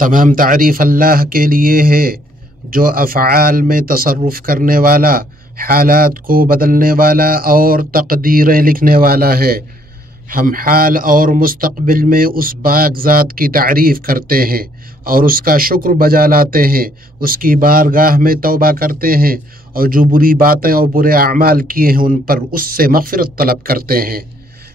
تمام تعریف اللہ کے لیے ہے جو افعال میں تصرف کرنے والا، حالات کو بدلنے والا اور تقدیریں لکھنے والا ہے۔ ہم حال اور مستقبل میں اس پاک ذات کی تعریف کرتے ہیں اور اس کا شکر بجا لاتے ہیں، اس کی بارگاہ میں توبہ کرتے ہیں، اور جو بری باتیں اور برے اعمال کیے ہیں ان پر اس سے مغفرت طلب کرتے ہیں۔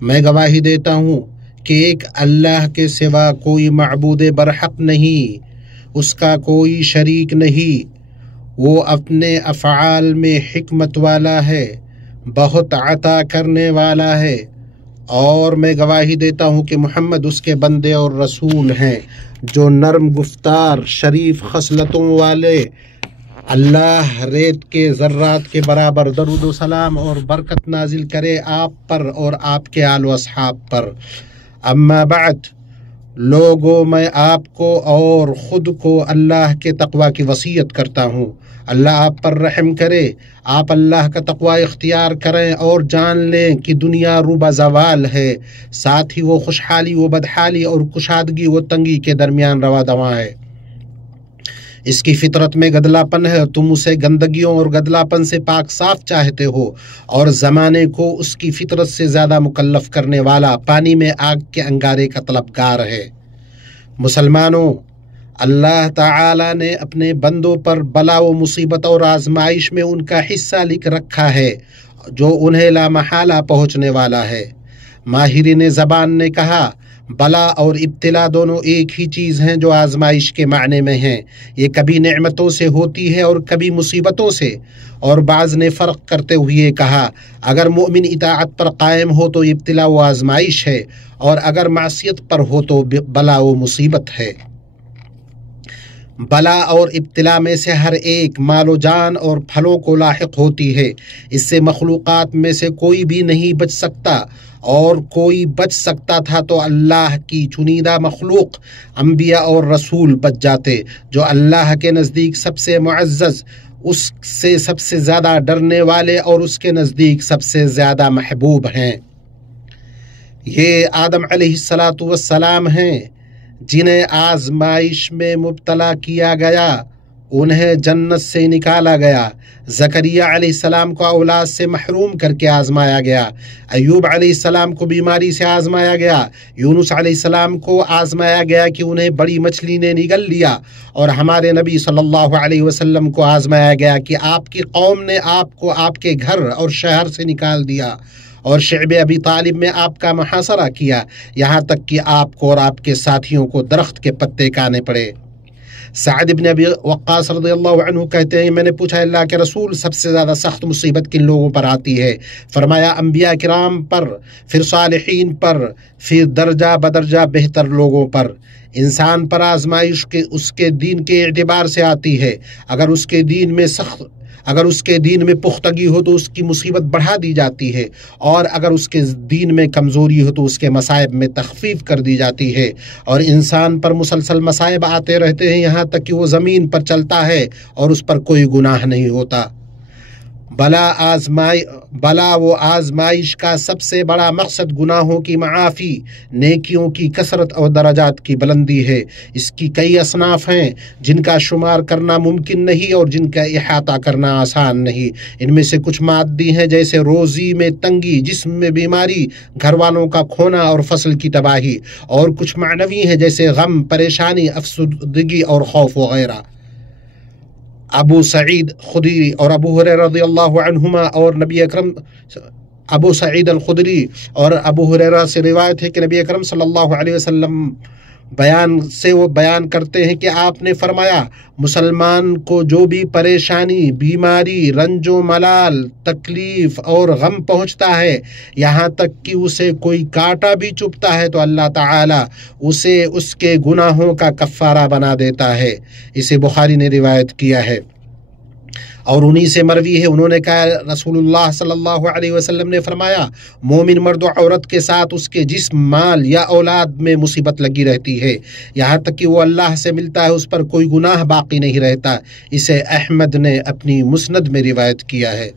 میں گواہی دیتا ہوں کہ ایک اللہ کے سوا کوئی معبود برحق نہیں، اس کا کوئی شریک نہیں، وہ اپنے افعال میں حکمت والا ہے، بہت عطا کرنے والا ہے، اور میں گواہی دیتا ہوں کہ محمد اس کے بندے اور رسول ہیں، جو نرم گفتار، شریف خصلتوں والے۔ اللہ ریت کے ذرات کے برابر درود و سلام اور برکت نازل کرے آپ پر اور آپ کے آل و اصحاب پر۔ اما بعد، لوگوں، میں آپ کو اور خود کو اللہ کے تقوی کی وصیت کرتا ہوں۔ اللہ آپ پر رحم کرے، آپ اللہ کا تقوی اختیار کریں اور جان لیں کہ دنیا روبہ زوال ہے، ساتھ ہی وہ خوشحالی و بدحالی اور کشادگی و تنگی کے درمیان رواں دواں ہے۔ اس کی فطرت میں گدلا پن ہے، تم اسے گندگیوں اور گدلا پن سے پاک صاف چاہتے ہو، اور زمانے کو اس کی فطرت سے زیادہ مکلف کرنے والا پانی میں آگ کے انگارے کا طلبگار ہے۔ مسلمانوں، اللہ تعالی نے اپنے بندوں پر بلا و مصیبت اور آزمائش میں ان کا حصہ لکھ رکھا ہے جو انہیں لامحالہ پہنچنے والا ہے۔ ماہرین زبان نے کہا، بلا اور ابتلا دونوں ایک ہی چیز ہیں جو آزمائش کے معنی میں ہیں، یہ کبھی نعمتوں سے ہوتی ہے اور کبھی مصیبتوں سے۔ اور بعض نے فرق کرتے ہوئے کہا، اگر مومن اطاعت پر قائم ہو تو ابتلا و آزمائش ہے، اور اگر معصیت پر ہو تو بلا و مصیبت ہے۔ بلا اور ابتلا میں سے ہر ایک مال و جان اور پھلوں کو لاحق ہوتی ہے، اس سے مخلوقات میں سے کوئی بھی نہیں بچ سکتا، اور کوئی بچ سکتا تھا تو اللہ کی چنیدہ مخلوق انبیاء اور رسول بچ جاتے، جو اللہ کے نزدیک سب سے معزز، اس سے سب سے زیادہ ڈرنے والے اور اس کے نزدیک سب سے زیادہ محبوب ہیں۔ یہ آدم علیہ السلام ہیں جنہیں آزمائش میں مبتلا کیا گیا، انہیں جنت سے نکالا گیا۔ زکریا علیہ السلام کو اولاد سے محروم کر کے آزمایا گیا۔ ایوب علیہ السلام کو بیماری سے آزمایا گیا۔ یونس علیہ السلام کو آزمایا گیا کہ انہیں بڑی مچھلی نے نگل لیا، اور ہمارے نبی صلی اللہ علیہ وسلم کو آزمایا گیا کہ آپ کی قوم نے آپ کو آپ کے گھر اور شہر سے نکال دیا، اور شعب ابی طالب میں آپ کا محاصرہ کیا، یہاں تک کہ آپ کو اور آپ کے ساتھیوں کو درخت کے پتے کھانے پڑے۔ سعد بن ابی وقاص رضی اللہ عنہ کہتے ہیں، میں نے پوچھا، اللہ کے رسول، سب سے زیادہ سخت مصیبت کن لوگوں پر آتی ہے؟ فرمایا، انبیاء کرام پر، پھر صالحین پر، پھر درجہ بدرجہ بہتر لوگوں پر۔ انسان پر آزمائش اس کے دین کے اعتبار سے آتی ہے، اگر اس کے دین میں پختگی ہو تو اس کی مصیبت بڑھا دی جاتی ہے، اور اگر اس کے دین میں کمزوری ہو تو اس کے مصائب میں تخفیف کر دی جاتی ہے۔ اور انسان پر مسلسل مصائب آتے رہتے ہیں یہاں تک کہ وہ زمین پر چلتا ہے اور اس پر کوئی گناہ نہیں ہوتا۔ بلا و آزمائش کا سب سے بڑا مقصد گناہوں کی معافی، نیکیوں کی کثرت اور درجات کی بلندی ہے۔ اس کی کئی اصناف ہیں جن کا شمار کرنا ممکن نہیں اور جن کا احاطہ کرنا آسان نہیں۔ ان میں سے کچھ مادی ہیں، جیسے روزی میں تنگی، جسم میں بیماری، گھر والوں کا کھونا اور فصل کی تباہی، اور کچھ معنوی ہیں، جیسے غم، پریشانی، افسردگی اور خوف وغیرہ۔ ابو سعید خدری اور ابو ہریرہ رضی اللہ عنہما اور نبی اکرم ابو سعید الخدری اور ابو ہریرہ سے روایت ہے کہ نبی اکرم صلی اللہ علیہ وسلم وہ بیان کرتے ہیں کہ آپ نے فرمایا، مسلمان کو جو بھی پریشانی، بیماری، رنج و ملال، تکلیف اور غم پہنچتا ہے، یہاں تک کہ اسے کوئی کانٹا بھی چبھتا ہے، تو اللہ تعالی اسے اس کے گناہوں کا کفارہ بنا دیتا ہے۔ اسے بخاری نے روایت کیا ہے، اور انہی سے مروی ہے۔ انہوں نے کہا، رسول اللہ صلی اللہ علیہ وسلم نے فرمایا، مومن مرد و عورت کے ساتھ اس کے جسم، مال یا اولاد میں مصیبت لگی رہتی ہے، یہاں تک کہ وہ اللہ سے ملتا ہے، اس پر کوئی گناہ باقی نہیں رہتا۔ اسے احمد نے اپنی مسند میں روایت کیا ہے۔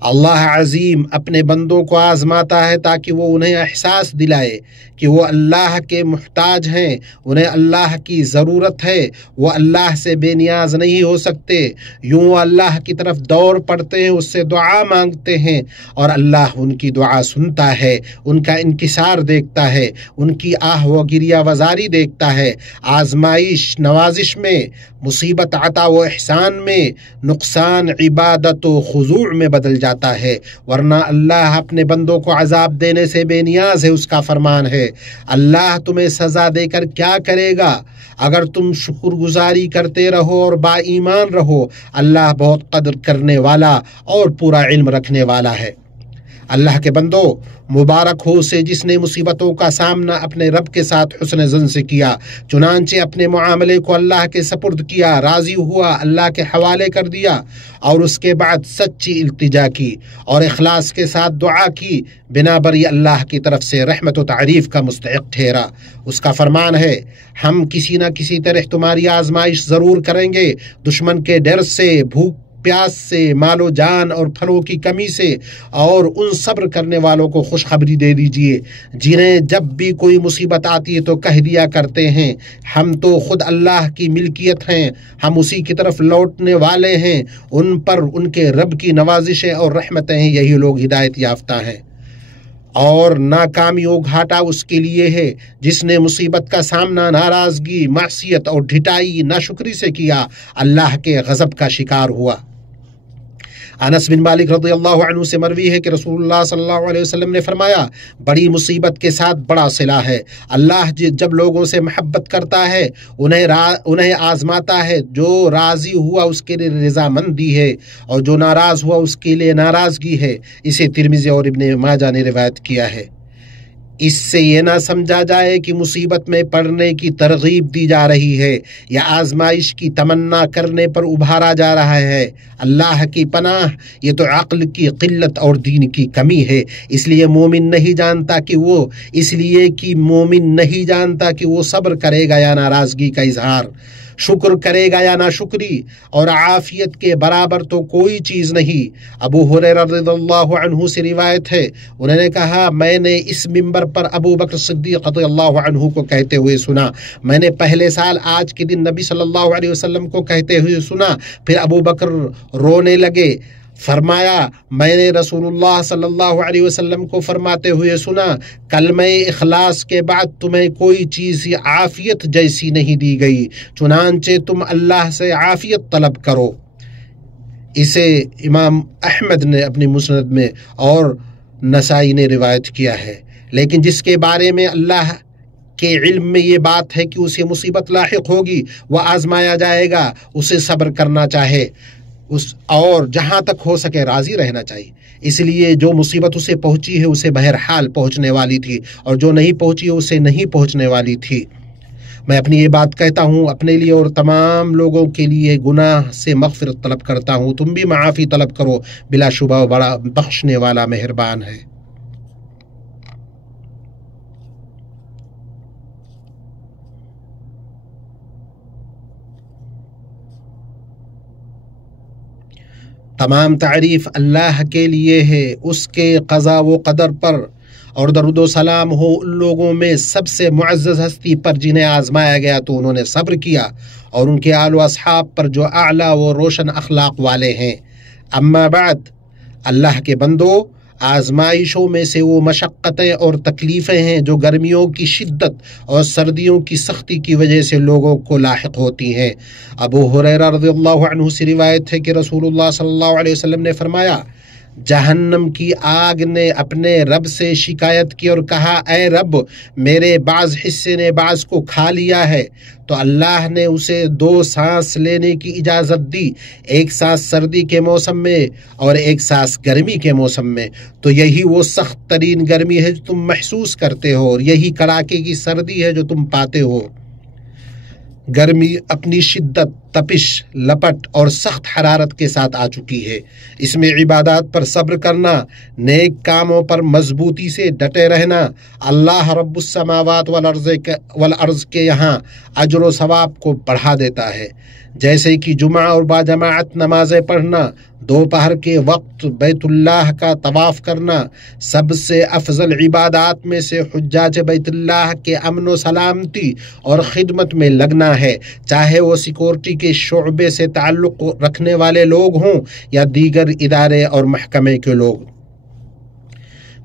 اللہ عظیم اپنے بندوں کو آزماتا ہے تاکہ وہ انہیں احساس دلائے کہ وہ اللہ کے محتاج ہیں، انہیں اللہ کی ضرورت ہے، وہ اللہ سے بے نیاز نہیں ہو سکتے، یوں وہ اللہ کی طرف دوڑ پڑتے ہیں، اس سے دعا مانگتے ہیں اور اللہ ان کی دعا سنتا ہے، ان کا انکسار دیکھتا ہے، ان کی آہ و گریہ وزاری دیکھتا ہے۔ آزمائش نوازش میں، مصیبت عطا و احسان میں، نقصان عبادت و خضوع میں بدل جاتا ہے، ورنہ اللہ اپنے بندوں کو عذاب دینے سے بے نیاز ہے۔ اس کا فرمان ہے، اللہ تمہیں سزا دے کر کیا کرے گا اگر تم شکر گزاری کرتے رہو اور با ایمان رہو، اللہ بہت قدر کرنے والا اور پورا علم رکھنے والا ہے۔ اللہ کے بندو، مبارک ہو اسے جس نے مصیبتوں کا سامنا اپنے رب کے ساتھ حسن ظن سے کیا، چنانچہ اپنے معاملے کو اللہ کے سپرد کیا، راضی ہوا، اللہ کے حوالے کر دیا اور اس کے بعد سچی التجا کی اور اخلاص کے ساتھ دعا کی، بنا بر یہ اللہ کی طرف سے رحمت و تعریف کا مستحق ٹھہرا۔ اس کا فرمان ہے، ہم کسی نہ کسی طرح تمہاری آزمائش ضرور کریں گے، دشمن کے ڈر سے، بھوک پیاس سے، مال و جان اور پھلوں کی کمی سے، اور ان صبر کرنے والوں کو خوشخبری دے دیجئے جنہیں جب بھی کوئی مصیبت آتی ہے تو کہہ دیا کرتے ہیں ہم تو خود اللہ کی ملکیت ہیں، ہم اسی کی طرف لوٹنے والے ہیں، ان پر ان کے رب کی نوازشیں اور رحمتیں ہیں، یہی لوگ ہدایت یافتہ ہیں۔ اور ناکامی و گھاٹا اس کے لیے ہے جس نے مصیبت کا سامنا ناراضگی، معصیت اور ڈھٹائی، ناشکری سے کیا، اللہ کے غضب کا شکار ہوا۔ انس بن مالک رضی اللہ عنہ سے مروی ہے کہ رسول اللہ صلی اللہ علیہ وسلم نے فرمایا، بڑی مصیبت کے ساتھ بڑا صلہ ہے۔ اللہ جب لوگوں سے محبت کرتا ہے انہیں آزماتا ہے، جو راضی ہوا اس کے لیے رضامندی ہے اور جو ناراض ہوا اس کے لیے ناراضگی ہے۔ اسے ترمذی اور ابن ماجہ نے روایت کیا ہے۔ اس سے یہ نہ سمجھا جائے کہ مصیبت میں پڑنے کی ترغیب دی جا رہی ہے یا آزمائش کی تمنا کرنے پر ابھارا جا رہا ہے۔ اللہ کی پناہ، یہ تو عقل کی قلت اور دین کی کمی ہے۔ اس لیے مومن نہیں جانتا کہ وہ صبر کرے گا یا ناراضگی کا اظہار، شکر کرے گا یا ناشکری، اور عافیت کے برابر تو کوئی چیز نہیں۔ ابو ہریرہ رضی اللہ عنہ سے روایت ہے، انہوں نے کہا، میں نے اس منبر پر ابو بکر صدیق رضی اللہ عنہ کو کہتے ہوئے سنا، میں نے پہلے سال آج کے دن نبی صلی اللہ علیہ وسلم کو کہتے ہوئے سنا، پھر ابو بکر رونے لگے۔ فرمایا، میں نے رسول اللہ صلی اللہ علیہ وسلم کو فرماتے ہوئے سنا، کلمہ اخلاص کے بعد تمہیں کوئی چیز عافیت جیسی نہیں دی گئی، چنانچہ تم اللہ سے عافیت طلب کرو۔ اسے امام احمد نے اپنی مسند میں اور نسائی نے روایت کیا ہے۔ لیکن جس کے بارے میں اللہ کے علم میں یہ بات ہے کہ اسے مصیبت لاحق ہوگی، وہ آزمایا جائے گا، اسے صبر کرنا چاہے اور جہاں تک ہو سکے راضی رہنا چاہیے۔ اس لیے جو مصیبت اسے پہنچی ہے اسے بہرحال پہنچنے والی تھی، اور جو نہیں پہنچی اسے نہیں پہنچنے والی تھی۔ میں اپنی یہ بات کہتا ہوں، اپنے لیے اور تمام لوگوں کے لیے گناہ سے مغفرت طلب کرتا ہوں۔ تم بھی معافی طلب کرو، بلا شبہ وہ بڑا بخشنے والا مہربان ہے۔ تمام تعریف اللہ کے لیے ہے، اس کے قضا و قدر پر، اور درود و سلام ہو ان لوگوں میں سب سے معزز ہستی پر جنہیں آزمایا گیا تو انہوں نے صبر کیا، اور ان کے آل و اصحاب پر جو اعلیٰ و روشن اخلاق والے ہیں۔ اما بعد، اللہ کے بندو، آزمائشوں میں سے وہ مشقتیں اور تکلیفیں ہیں جو گرمیوں کی شدت اور سردیوں کی سختی کی وجہ سے لوگوں کو لاحق ہوتی ہیں۔ ابو ہریرہ رضی اللہ عنہ سے روایت ہے کہ رسول اللہ صلی اللہ علیہ وسلم نے فرمایا، جہنم کی آگ نے اپنے رب سے شکایت کی اور کہا، اے رب، میرے بعض حصے نے بعض کو کھا لیا ہے، تو اللہ نے اسے 2 سانس لینے کی اجازت دی، ایک سانس سردی کے موسم میں اور ایک سانس گرمی کے موسم میں، تو یہی وہ سخت ترین گرمی ہے جو تم محسوس کرتے ہو، اور یہی کڑاکے کی سردی ہے جو تم پاتے ہو۔ گرمی اپنی شدت تپش، لپٹ اور سخت حرارت کے ساتھ آ چکی ہے۔ اس میں عبادات پر صبر کرنا، نیک کاموں پر مضبوطی سے ڈٹے رہنا اللہ رب السماوات والارض کے یہاں اجر و ثواب کو بڑھا دیتا ہے، جیسے کہ جمعہ اور باجماعت نمازیں پڑھنا، دوپہر کے وقت بیت اللہ کا طواف کرنا، سب سے افضل عبادات میں سے حجاج بیت اللہ کے امن و سلامتی اور خدمت میں لگنا ہے، چاہے وہ سیکورٹی کے شعبے سے تعلق رکھنے والے لوگ ہوں یا دیگر ادارے اور محکمے کے لوگ۔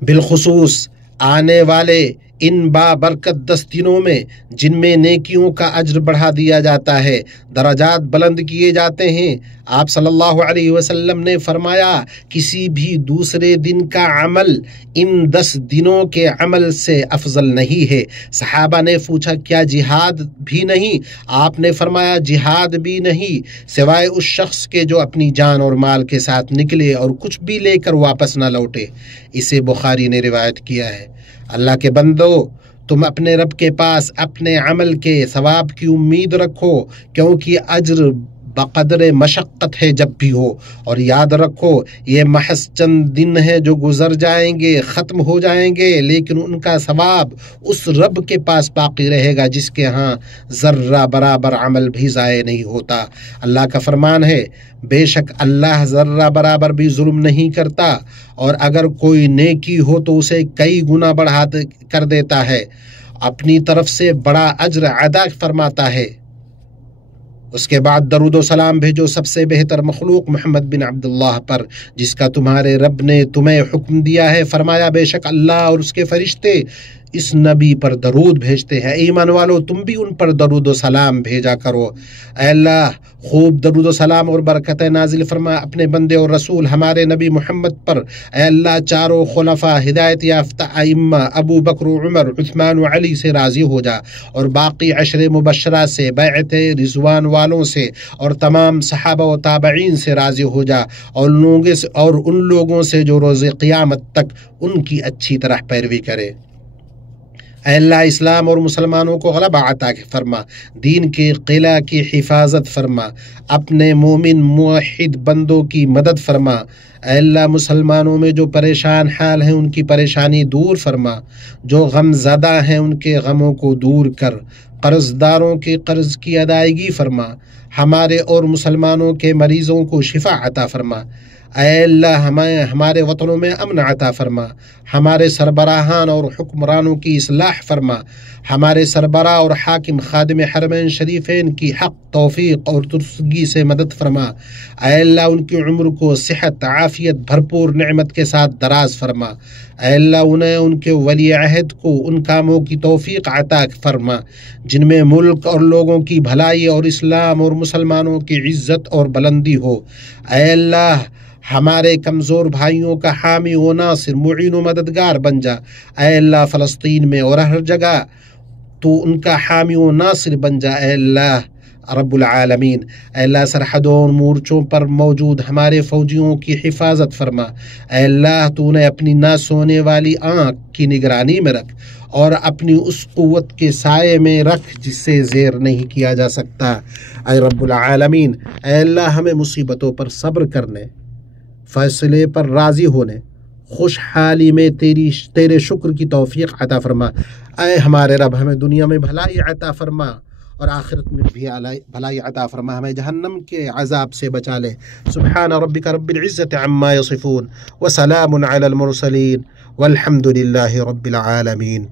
بالخصوص آنے والے ان بابرکت 10 دنوں میں جن میں نیکیوں کا اجر بڑھا دیا جاتا ہے، درجات بلند کیے جاتے ہیں۔ آپ صلی اللہ علیہ وسلم نے فرمایا، کسی بھی دوسرے دن کا عمل ان 10 دنوں کے عمل سے افضل نہیں ہے۔ صحابہ نے پوچھا، کیا جہاد بھی نہیں؟ آپ نے فرمایا، جہاد بھی نہیں سوائے اس شخص کے جو اپنی جان اور مال کے ساتھ نکلے اور کچھ بھی لے کر واپس نہ لوٹے۔ اسے بخاری نے روایت کیا ہے۔ اللہ کے بندو، تم اپنے رب کے پاس اپنے عمل کے ثواب کی امید رکھو، کیونکہ اجر بقدر مشقت ہے جب بھی ہو، اور یاد رکھو یہ محض چند دن ہیں جو گزر جائیں گے، ختم ہو جائیں گے، لیکن ان کا ثواب اس رب کے پاس باقی رہے گا جس کے ہاں ذرہ برابر عمل بھی ضائع نہیں ہوتا۔ اللہ کا فرمان ہے، بے شک اللہ ذرہ برابر بھی ظلم نہیں کرتا، اور اگر کوئی نیکی ہو تو اسے کئی گنا بڑھا کر دیتا ہے، اپنی طرف سے بڑا اجر ادا فرماتا ہے۔ اس کے بعد درود و سلام بھیجو سب سے بہتر مخلوق محمد بن عبداللہ پر، جس کا تمہارے رب نے تمہیں حکم دیا ہے۔ فرمایا، بے شک اللہ اور اس کے فرشتے اس نبی پر درود بھیجتے ہیں، ایمان والو تم بھی ان پر درود و سلام بھیجا کرو۔ اے اللہ، خوب درود و سلام اور برکتیں نازل فرما اپنے بندے اور رسول ہمارے نبی محمد پر۔ اے اللہ، چاروں خلفاء ہدایت یافتہ ائمہ ابو بکر و عمر، عثمان و علی سے راضی ہو جا، اور باقی عشر مبشرہ سے، بیعت رضوان والوں سے اور تمام صحابہ و تابعین سے راضی ہو جا، اور ان لوگوں سے جو روز قیامت تک ان کی اچھی طرح پیروی کرے۔ اے اللہ، اسلام اور مسلمانوں کو غلبہ عطا فرما، دین کے قلعہ کی حفاظت فرما، اپنے مومن موحد بندوں کی مدد فرما۔ اے اللہ، مسلمانوں میں جو پریشان حال ہیں ان کی پریشانی دور فرما، جو غم زدہ ہیں ان کے غموں کو دور کر، قرض داروں کے قرض کی ادائیگی فرما، ہمارے اور مسلمانوں کے مریضوں کو شفا عطا فرما۔ اے اللہ، ہمارے وطنوں میں امن عطا فرما، ہمارے سربراہان اور حکمرانوں کی اصلاح فرما، ہمارے سربراہ اور حاکم خادم حرمین شریفین کی حق، توفیق اور درستگی سے مدد فرما۔ اے اللہ، ان کی عمر کو صحت، عافیت، بھرپور نعمت کے ساتھ دراز فرما۔ اے اللہ، انہیں ان کے ولی عہد کو ان کاموں کی توفیق عطا فرما جن میں ملک اور لوگوں کی بھلائی اور اسلام اور مسلمانوں کی عزت اور بلندی ہو۔ اے اللہ، ہمارے کمزور بھائیوں کا حامی و ناصر، معین و مددگار بن جا۔ اے اللہ، فلسطین میں اور ہر جگہ تو ان کا حامی و ناصر بن جا۔ اے اللہ رب العالمین، اے اللہ، سرحدوں اور مورچوں پر موجود ہمارے فوجیوں کی حفاظت فرما۔ اے اللہ، تو نے اپنی نہ سونے والی آنکھ کی نگرانی میں رکھ، اور اپنی اس قوت کے سائے میں رکھ جس سے زیر نہیں کیا جا سکتا۔ اے رب العالمین، اے اللہ، ہمیں مصیبتوں پر صبر کرنے، فیصلے پر راضی ہونے، خوشحالی میں تیرے شکر کی توفیق عطا فرما۔ اے ہمارے رب، ہمیں دنیا میں بھلائی عطا فرما اور آخرت میں بھی بھلائی عطا فرما، ہمیں جہنم کے عذاب سے بچا لے۔ سبحان ربک رب العزت عما یصفون وسلام علی المرسلین والحمد للہ رب العالمین۔